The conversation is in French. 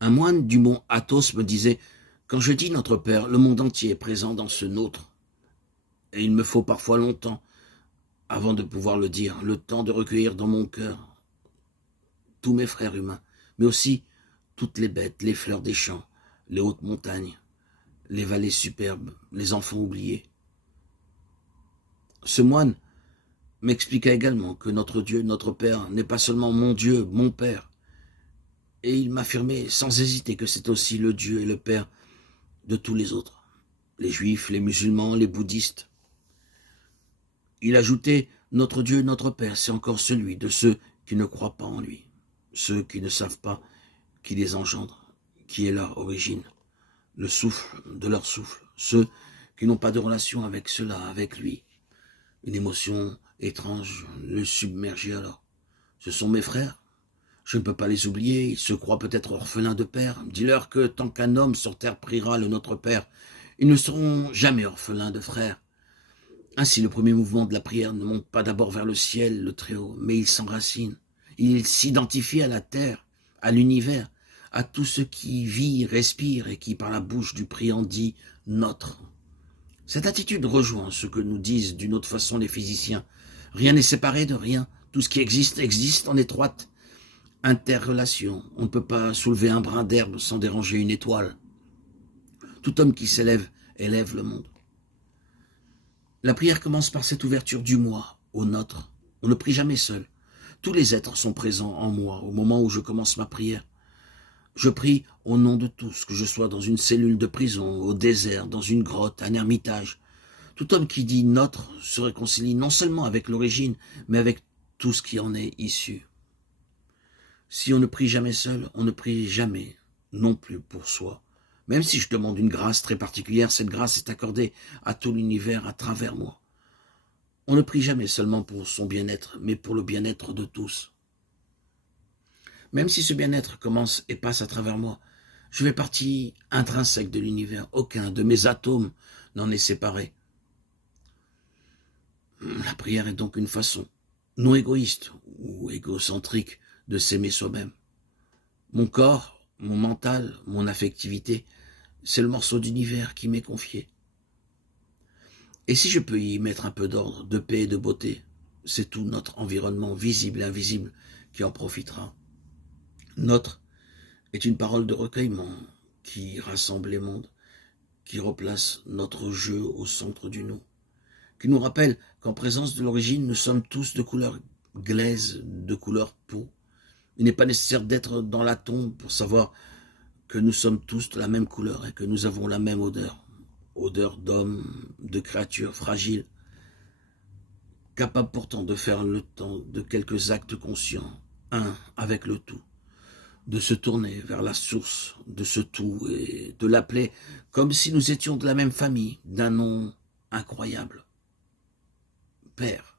Un moine du mont Athos me disait « Quand je dis notre Père, le monde entier est présent dans ce nôtre. Et il me faut parfois longtemps avant de pouvoir le dire, le temps de recueillir dans mon cœur tous mes frères humains, mais aussi toutes les bêtes, les fleurs des champs, les hautes montagnes, les vallées superbes, les enfants oubliés. » Ce moine m'expliqua également que notre Dieu, notre Père, n'est pas seulement mon Dieu, mon Père, et il m'affirmait sans hésiter que c'est aussi le Dieu et le Père de tous les autres, les juifs, les musulmans, les bouddhistes. Il ajoutait « Notre Dieu, notre Père, c'est encore celui de ceux qui ne croient pas en lui, ceux qui ne savent pas qui les engendre, qui est leur origine, le souffle de leur souffle, ceux qui n'ont pas de relation avec cela, avec lui. » Une émotion étrange le submergeait alors. Ce sont mes frères. Je ne peux pas les oublier. Ils se croient peut-être orphelins de père. Dis-leur que tant qu'un homme sur terre priera le Notre Père, ils ne seront jamais orphelins de frères. Ainsi, le premier mouvement de la prière ne monte pas d'abord vers le ciel, le Très-Haut, mais il s'enracine. Il s'identifie à la terre, à l'univers, à tout ce qui vit, respire et qui, par la bouche du priant, dit « notre ». Cette attitude rejoint ce que nous disent d'une autre façon les physiciens. Rien n'est séparé de rien. Tout ce qui existe existe en étroite interrelation. On ne peut pas soulever un brin d'herbe sans déranger une étoile. Tout homme qui s'élève élève le monde. La prière commence par cette ouverture du moi au nôtre. On ne prie jamais seul. Tous les êtres sont présents en moi au moment où je commence ma prière. Je prie au nom de tous, que je sois dans une cellule de prison, au désert, dans une grotte, un ermitage. Tout homme qui dit « notre » se réconcilie non seulement avec l'origine, mais avec tout ce qui en est issu. Si on ne prie jamais seul, on ne prie jamais non plus pour soi. Même si je demande une grâce très particulière, cette grâce est accordée à tout l'univers à travers moi. On ne prie jamais seulement pour son bien-être, mais pour le bien-être de tous. Même si ce bien-être commence et passe à travers moi, je fais partie intrinsèque de l'univers. Aucun de mes atomes n'en est séparé. La prière est donc une façon non égoïste ou égocentrique de s'aimer soi-même. Mon corps, mon mental, mon affectivité, c'est le morceau d'univers qui m'est confié. Et si je peux y mettre un peu d'ordre, de paix et de beauté, c'est tout notre environnement visible et invisible qui en profitera. Notre est une parole de recueillement qui rassemble les mondes, qui replace notre jeu au centre du nous, qui nous rappelle qu'en présence de l'origine, nous sommes tous de couleur glaise, de couleur peau. Il n'est pas nécessaire d'être dans la tombe pour savoir que nous sommes tous de la même couleur et que nous avons la même odeur. Odeur d'homme, de créatures fragiles, capable pourtant de faire le temps de quelques actes conscients, un avec le tout, de se tourner vers la source de ce tout et de l'appeler comme si nous étions de la même famille, d'un nom incroyable. Père.